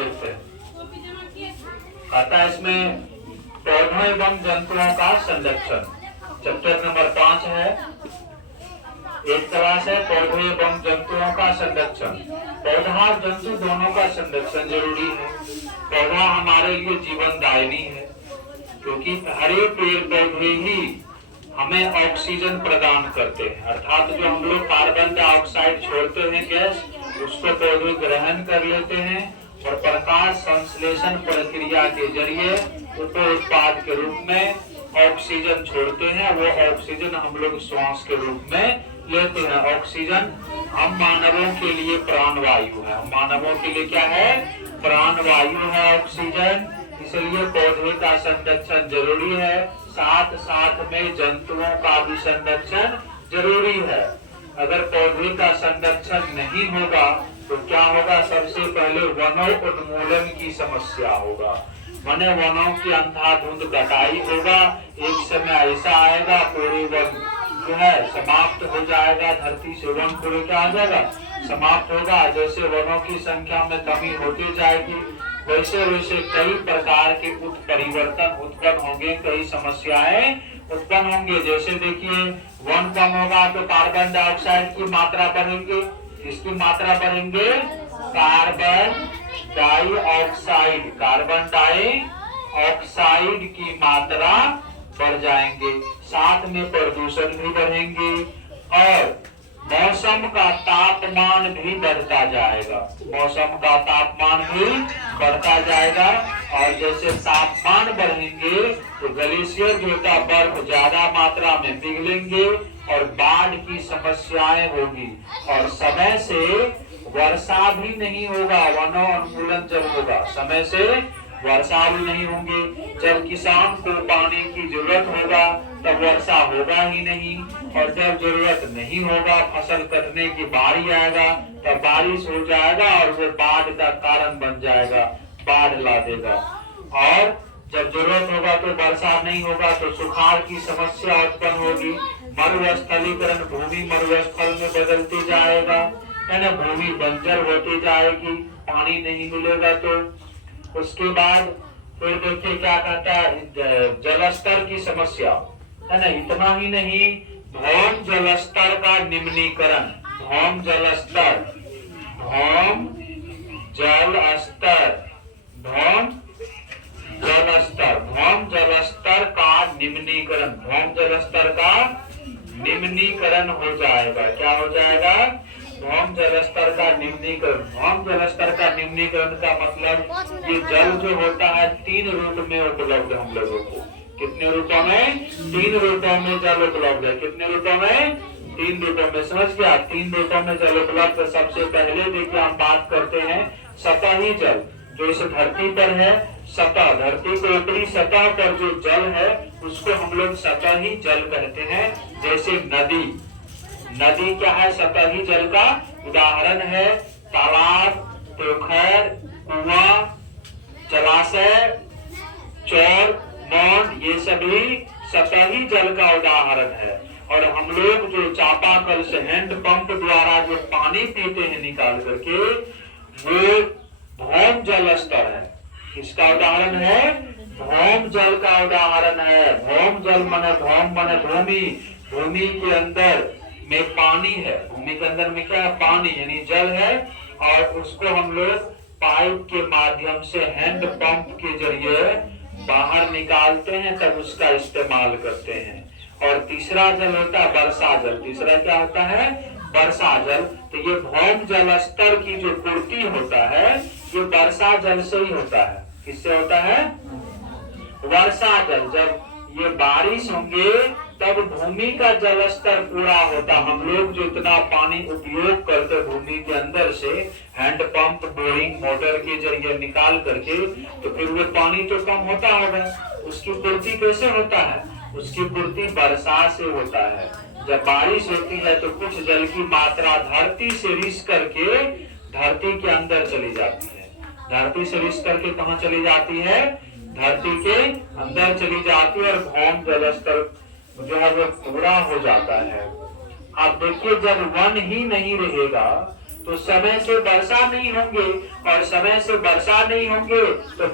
देखते हैं। आता है इसमें पौधों एवं जंतुओं का संरक्षण, चैप्टर नंबर 5 है। एक क्लास है पौधे एवं जंतुओं का संरक्षण। पौधा और जंतु दोनों का संरक्षण जरूरी है। पौधा हमारे लिए जीवनदायिनी है, क्योंकि हरे पेड़ पौधे ही हमें ऑक्सीजन प्रदान करते हैं, अर्थात जो हम लोग कार्बन डाइऑक्साइड छोड़ते हैं गैस, उसको पौधे ग्रहण कर लेते हैं और प्रकाश संश्लेषण प्रक्रिया के जरिए उप उत्पाद के रूप में ऑक्सीजन छोड़ते हैं। वो ऑक्सीजन हम लोग श्वास के रूप में लेते हैं। ऑक्सीजन हम मानवों के लिए प्राणवायु है। हम मानवों के लिए क्या है? प्राणवायु है ऑक्सीजन। इसलिए पौधे का संरक्षण जरूरी है, साथ साथ में जंतुओं का भी संरक्षण जरूरी है। अगर पौधे का संरक्षण नहीं होगा तो क्या होगा? सबसे पहले वनों उन्मूलन की समस्या होगा। माने वनों की अंधाधुंध कटाई होगा। एक समय ऐसा आएगा पूरे वन जो है समाप्त हो जाएगा, धरती से वन पूरे क्या आ जाएगा? समाप्त होगा। जैसे वनों की संख्या में कमी होती जाएगी, वैसे वैसे कई प्रकार के परिवर्तन उत्पन्न होंगे, कई समस्याएं उत्पन्न होंगे। जैसे देखिए वन कम होगा तो कार्बन डाइऑक्साइड की मात्रा बढ़ेंगे। इसकी मात्रा बढ़ेंगे कार्बन डाइऑक्साइड, कार्बन डाइऑक्साइड की मात्रा बढ़ जाएंगे। साथ में प्रदूषण भी बढ़ेंगे और मौसम का तापमान भी बढ़ता जाएगा। मौसम का तापमान भी बढ़ता जाएगा और जैसे तापमान बढ़ेंगे तो ग्लेशियर जो होता बर्फ ज्यादा मात्रा में पिघलेंगे और बाढ़ की समस्याएं होगी और समय से वर्षा भी नहीं होगा। वनों उन्मूलन जब होगा समय से वर्षा भी नहीं होंगे। जब किसान को पानी की जरूरत होगा तब वर्षा होगा ही नहीं, और जब जरूरत नहीं होगा फसल कटने की बारी आएगा तब बारिश हो जाएगा और वो बाढ़ का कारण बन जाएगा, बाढ़ ला देगा। और जब जरूरत होगा तो वर्षा नहीं होगा तो सुखाड़ की समस्या उत्पन्न होगी। मरुस्थलीकरण, भूमि मरुस्थल में बदलती जाएगा, है ना, भूमि बंजर होती जाएगी, पानी नहीं मिलेगा। तो उसके बाद फिर देखिए क्या कहता है, जलस्तर की समस्या, है ना। इतना ही नहीं, भौम जलस्तर का निम्नीकरण, भौम जलस्तर, भौम जलस्तर, भौम जलस्तर, भौम जलस्तर का निम्नीकरण, भौम जलस्तर का निम्नीकरण हो जाएगा। क्या हो जाएगा? भौम जलस्तर का निम्नीकरण। भौम जलस्तर का निम्नीकरण का मतलब ये जल जो होता है 3 रूप में उपलब्ध हम लोगों को। कितने रूपों में? 3 रूपों में जल उपलब्ध है। कितने रूपों में? 3 रूपों में। समझ गया? 3 रूपों में जल उपलब्ध। सबसे पहले देखिए हम बात करते हैं सतही जल, जो इस धरती पर है। सतह, धरती के ऊपरी सतह पर जो जल है उसको हम लोग सतही जल कहते हैं। जैसे नदी, नदी क्या है? सतही जल का उदाहरण है। तालाब, पोखर, कुआं, जलाशय, चौर, बांध, ये सभी सतही जल का उदाहरण है। और हम लोग जो चापाकल से हैंड पंप द्वारा जो पानी पीते हैं निकाल करके, वो भौम जल स्तर है। इसका उदाहरण है, भौम जल का उदाहरण है। भौम जल माने, भौम माने भूमि, भूमि के अंदर में पानी है। भूमि के अंदर में क्या है? पानी, यानी जल है। और उसको हम लोग पाइप के माध्यम से हैंड पंप के जरिए बाहर निकालते हैं, तब उसका इस्तेमाल करते हैं। और तीसरा जल होता है वर्षा जल। तीसरा क्या होता है? वर्षा जल। तो ये भौम जल स्तर की जो पूर्ति होता है ये वर्षा जल से ही होता है। किससे होता है? वर्षा जल। जब ये बारिश होंगे तब भूमि का जल स्तर पूरा होता। हम लोग जो इतना पानी उपयोग करते भूमि के अंदर से हैंड पंप, बोरिंग, मोटर के जरिए निकाल करके, तो फिर वो पानी तो कम होता होगा। उसकी पूर्ति कैसे होता है? उसकी पूर्ति वर्षा से होता है। जब बारिश होती है तो कुछ जल की मात्रा धरती से रिस करके धरती के अंदर चली जाती है। धरती से रिस करके कहाँ चली जाती है? धरती के अंदर चली जाती है और भौम जल स्तर जो है वो पूरा हो जाता है। आप देखिए जब वन ही नहीं रहेगा तो समय से वर्षा नहीं होंगे और समय से वर्षा नहीं होंगे तो